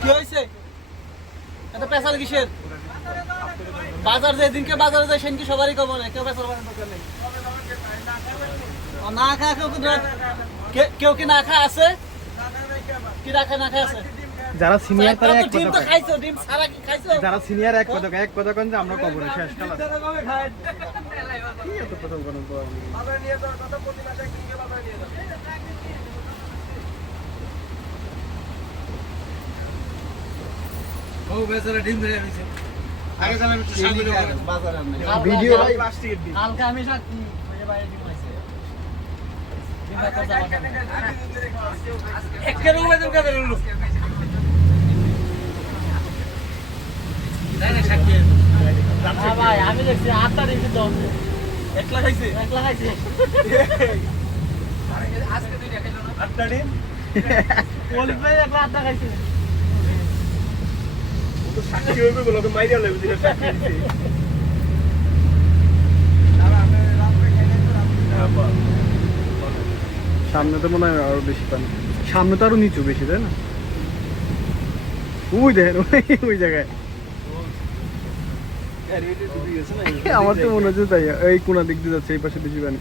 কি হয়েছে এত পেশাল কিসের? বাজার যে দিনকে বাজারে যায়, সেদিনকে সবারই কম নেই, কেউ পেশাল বানানোর দরকার নেই। না খা কেউ কি না খা আছে? কি রাখা না খা আছে? যারা সিনিয়র তারা এক ডিম কথা তো ডিম সারা কি খাইছো যারা সিনিয়র এক কথা এক কথা কোন যে আমরা কবরে শেষ কালা কি এত প্রথম কোন তো আমি ভিডিও ভাই কালকে আমি যে বাইরে ডিম ডিম কাদের হলো হ্যাঁ ভাই আমি দেখছি আটটা ডিম কিন্তু একলা খাইছে? একলা খাইছে। আটটা ডিম পলিশ ভাই একলা আটটা খাইছে। তো সাক্ষী হইবে বলো তো মাইরা লইবে যেটা সাক্ষী সামনে তো মনে হয় আরও বেশি পানি। সামনে তো আরও নিচু বেশি তাই না? ওই দেখেন ওই- ওই জায়গায়। আমার তো মনে হচ্ছে তাই এই কোনা দিক দিয়ে যাচ্ছে এই পাশে বেশি পানি।